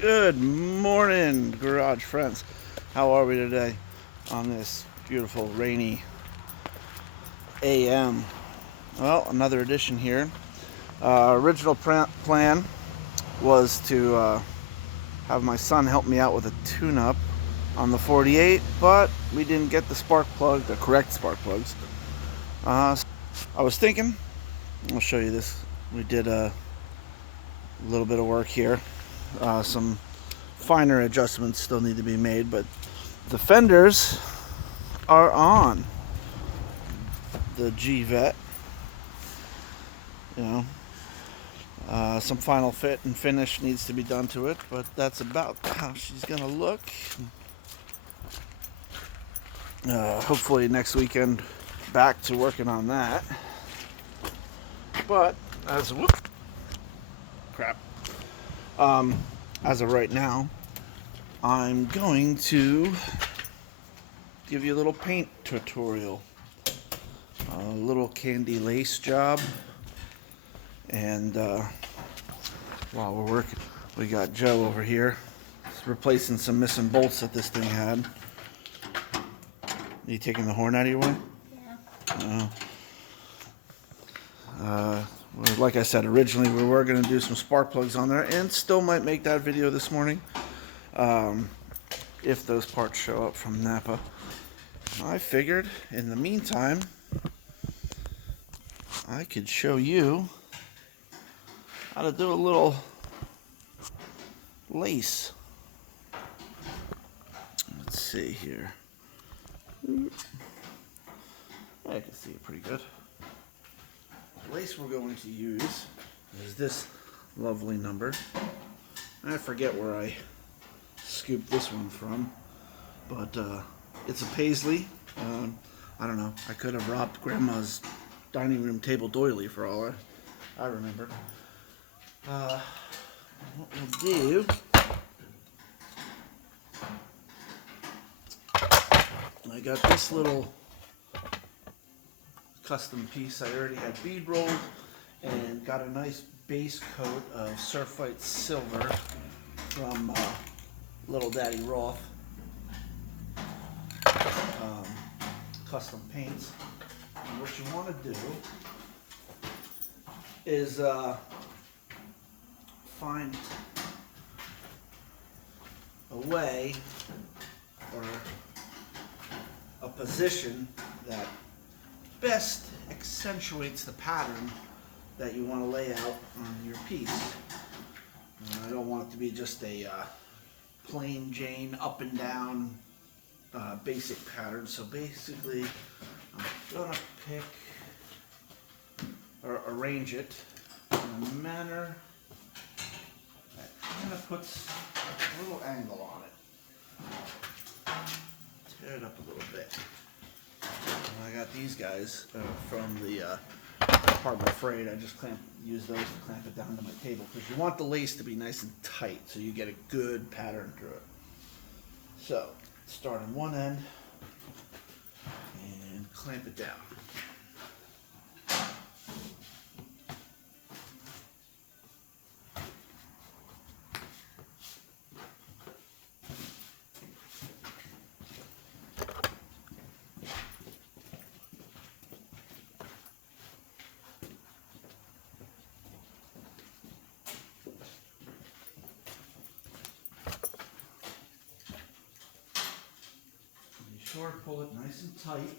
Good morning, garage friends. How are we today on this beautiful rainy AM? Well, another edition here. Original plan was to have my son help me out with a tune-up on the 48, but we didn't get the correct spark plugs. I was thinking, I'll show you this. We did a little bit of work here. Some finer adjustments still need to be made, but the fenders are on the G-Vet. You know, some final fit and finish needs to be done to it, but that's about how she's gonna look. Hopefully next weekend back to working on that. But as crap, as of right now, I'm going to give you a little paint tutorial, a little candy lace job, and while we're working, we got Joe over here replacing some missing bolts that this thing had. Are you taking the horn out of your way? Yeah. Like I said, originally we were going to do some spark plugs on there, and still might make that video this morning if those parts show up from Napa. I figured in the meantime I could show you how to do a little lace. Let's see here. I can see it pretty good. The lace we're going to use is this lovely number. I forget where I scooped this one from, but it's a paisley. I don't know. I could have robbed Grandma's dining room table doily for all I remember. What we'll do, I got this little custom piece I already had bead rolled and got a nice base coat of Surfite Silver from Little Daddy Roth custom paints. And what you want to do is find a way or a position that best accentuates the pattern that you want to lay out on your piece. I don't want it to be just a plain Jane up and down basic pattern. So basically I'm gonna pick or arrange it in a manner that kind of puts a little angle on it. Tear it up a little bit. And I got these guys from the Harbor Freight. I just use those to clamp it down to my table because you want the lace to be nice and tight so you get a good pattern through it. So start on one end and clamp it down. Be sure to pull it nice and tight.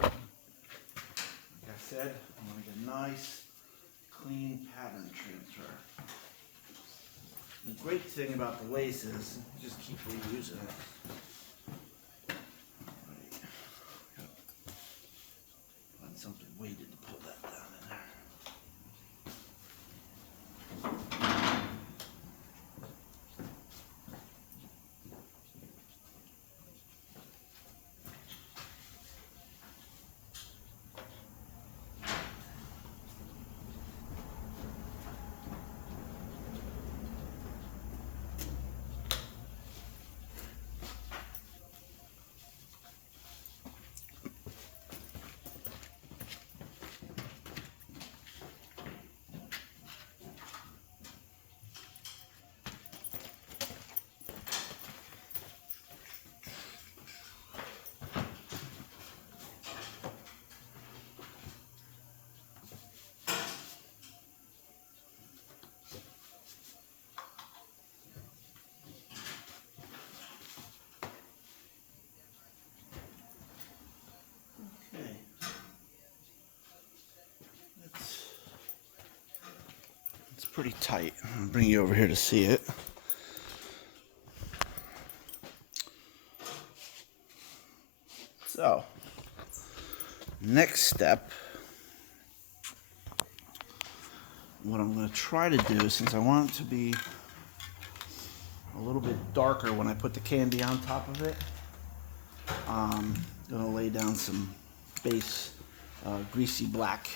Like I said, I want to get a nice, clean pattern transfer. The great thing about the lace is you just keep reusing it. Find something weighted to pull that down in there. pretty tight. I'll bring you over here to see it. So, next step, what I'm going to try to do, since I want it to be a little bit darker when I put the candy on top of it, I'm going to lay down some base greasy black.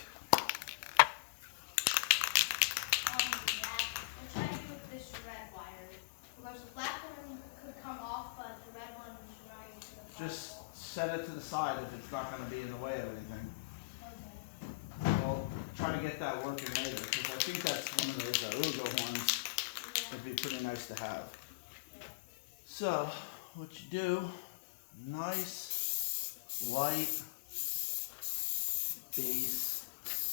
Just set it to the side if it's not going to be in the way of anything. Okay. I'll try to get that working later because I think that's one of those Ugo ones that'd be pretty nice to have. So, what you do, nice, light base.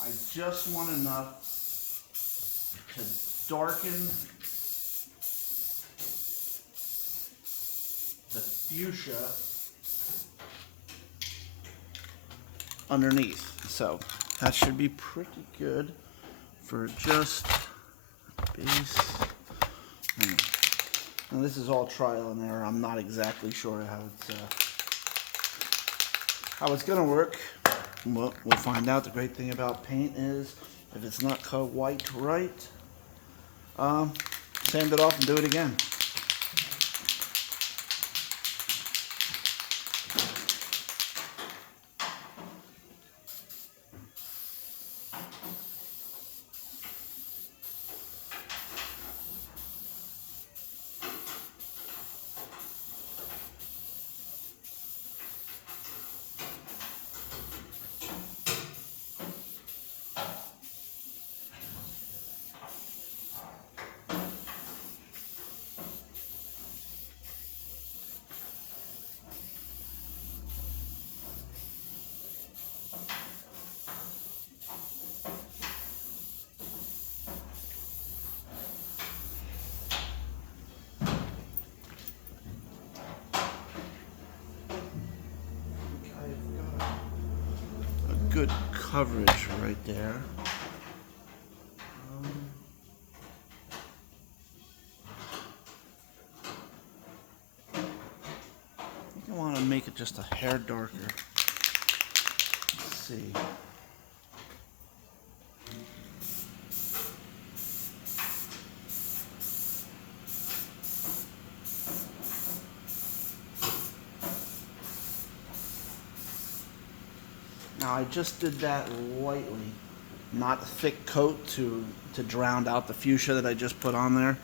I just want enough to darken the fuchsia underneath. So that should be pretty good for just base. And this is all trial and error. I'm not exactly sure how it's gonna work. We'll find out. The great thing about paint is if it's not cut white right, sand it off and do it again. Good coverage right there. I think I want to make it just a hair darker. Let's see. Now I just did that lightly, not a thick coat to drown out the fuchsia that I just put on there,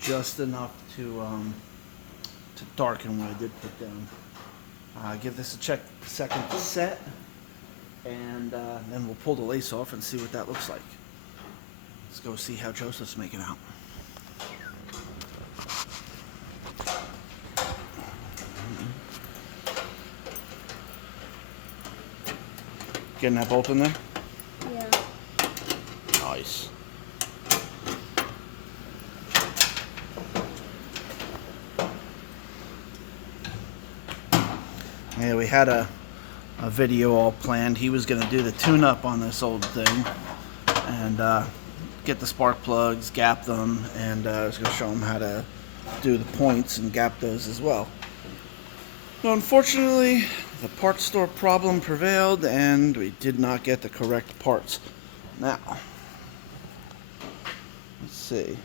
just enough to darken what I did put down. Give this a second to set, and then we'll pull the lace off and see what that looks like. Let's go see how Joseph's making out. Getting that bolt in there? Yeah. Nice. Yeah, we had a video all planned. He was going to do the tune-up on this old thing and get the spark plugs, gap them, and I was going to show him how to do the points and gap those as well. So unfortunately, the parts store problem prevailed and we did not get the correct parts. Now, let's see.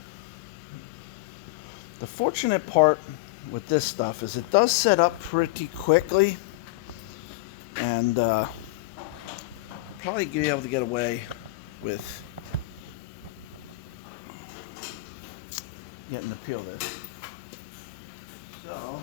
The fortunate part with this stuff is it does set up pretty quickly, and I'll probably be able to get away with getting to peel this. So,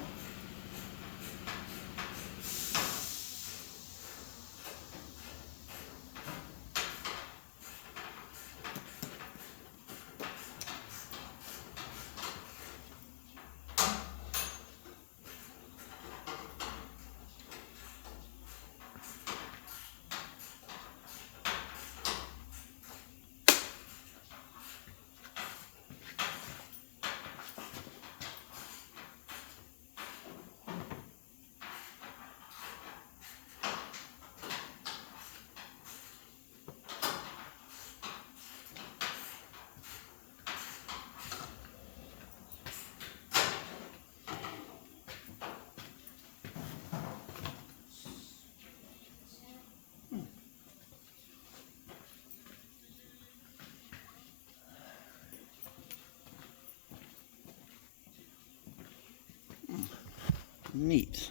Neat.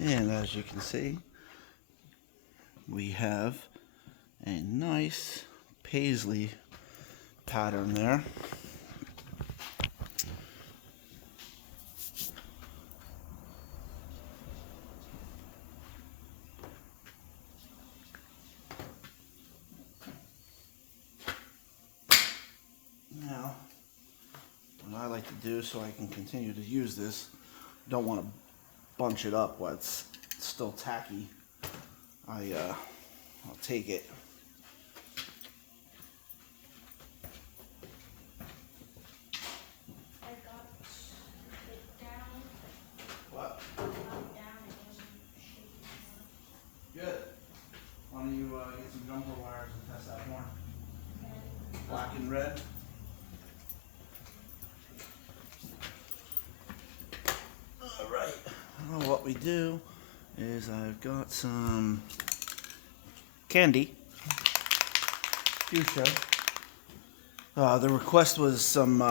And as you can see, we have a nice paisley pattern there. Now, what I like to do so I can continue to use this, don't want to bunch it up while it's still tacky. I'll take it. I got it down. What? Got it down. It wasn't shaking anymore. Good. Why don't you get some jumper wires and test that more? Okay. Black and red. All right. Well, what we do is I've got some candy. Fuchsia. The request was some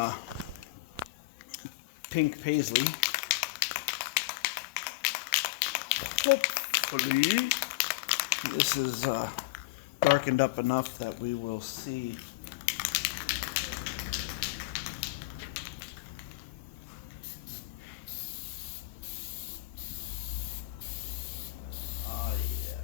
pink paisley. Hopefully, this is darkened up enough that we will see. Oh, yeah.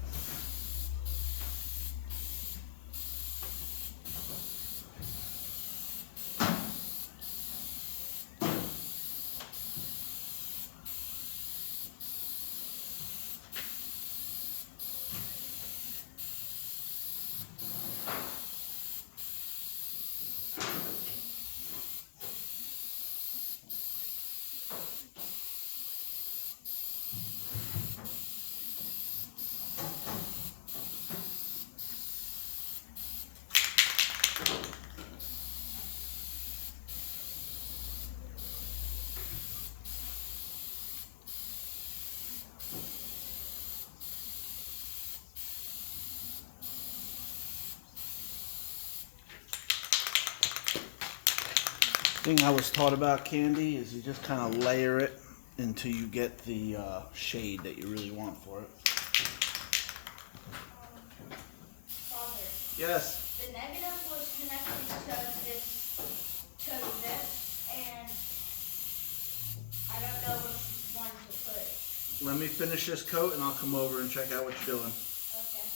Thing I was taught about candy is you just kind of layer it until you get the shade that you really want for it. Father, Yes. the negative was connected to this, and I don't know which one to put. Let me finish this coat and I'll come over and check out what you're doing. Okay.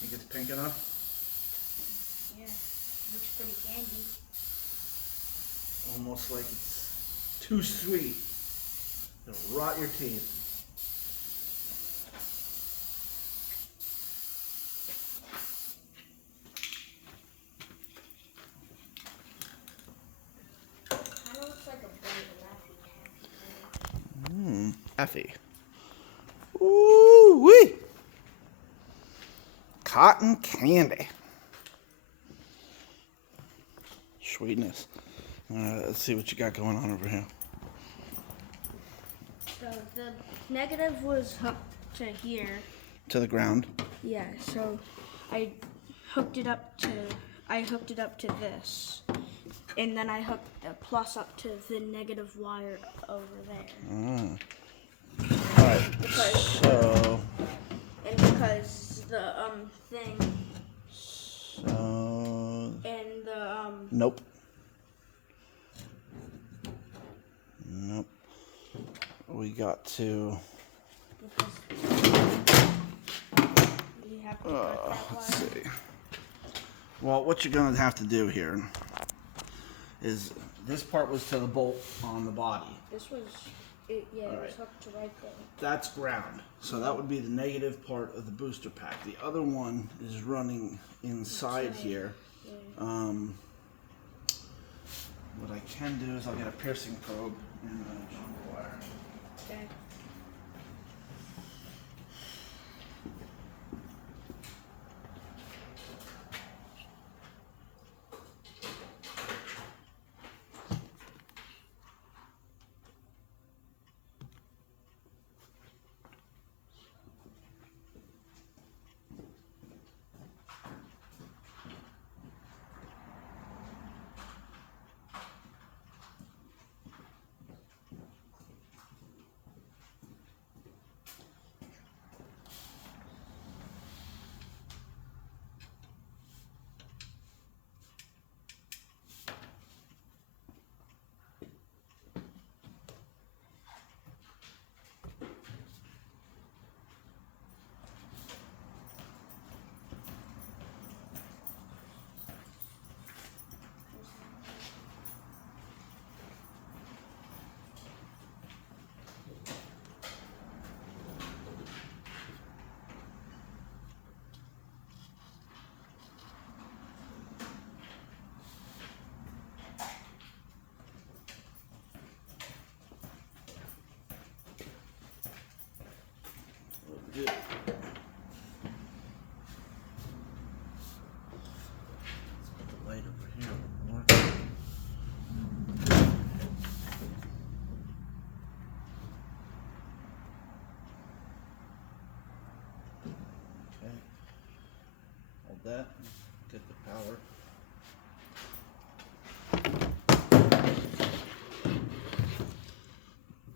Think it's pink enough? Yeah, looks pretty candy. Almost like it's too sweet. It'll rot your teeth. Kind of looks like a Laffy Taffy. Taffy. Ooh wee! Cotton candy. Sweetness. Let's see what you got going on over here. So the negative was hooked to here. To the ground. Yeah, so I hooked it up to this. And then I hooked the plus up to the negative wire over there. Alright, Because so. and because the thing So. and the Nope. Nope. We got to. because you have to cut that Let's wire. see. Well, what you're going to have to do here is this part was to the bolt on the body. This was it, yeah, it was Alright. hooked to right there. That's ground. So that would be the negative part of the booster pack. The other one is running inside here. Yeah. What I can do is I'll get a piercing probe and a jumper wire. Okay. that. Get the power.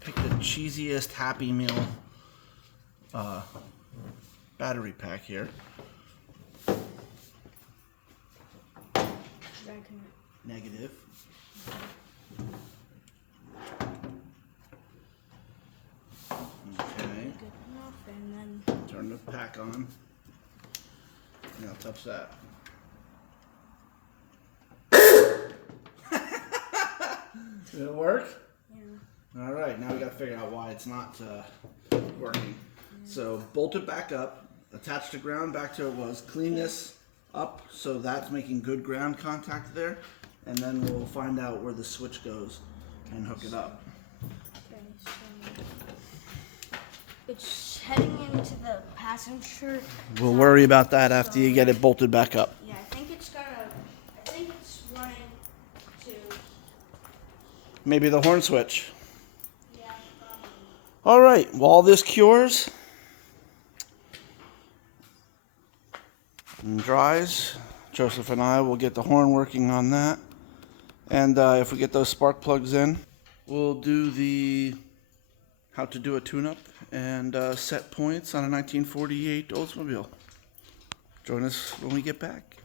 Pick the cheesiest Happy Meal battery pack here. Negative. Okay. Good enough, and then Turn the pack on. Now touch that. Did it work? yeah. All right, now we got to figure out why it's not working. So bolt it back up, attach the ground back to it was, clean this up so that's making good ground contact there, and then we'll find out where the switch goes and hook it up. Okay, so it's heading into the passenger. We'll worry about that after you get it bolted back up. Yeah, I think it's running to. Maybe the horn switch. Yeah, probably. All right, while this cures and dries, Joseph and I will get the horn working on that. And if we get those spark plugs in, we'll do the how to do a tune-up and set points on a 1948 Oldsmobile. Join us when we get back.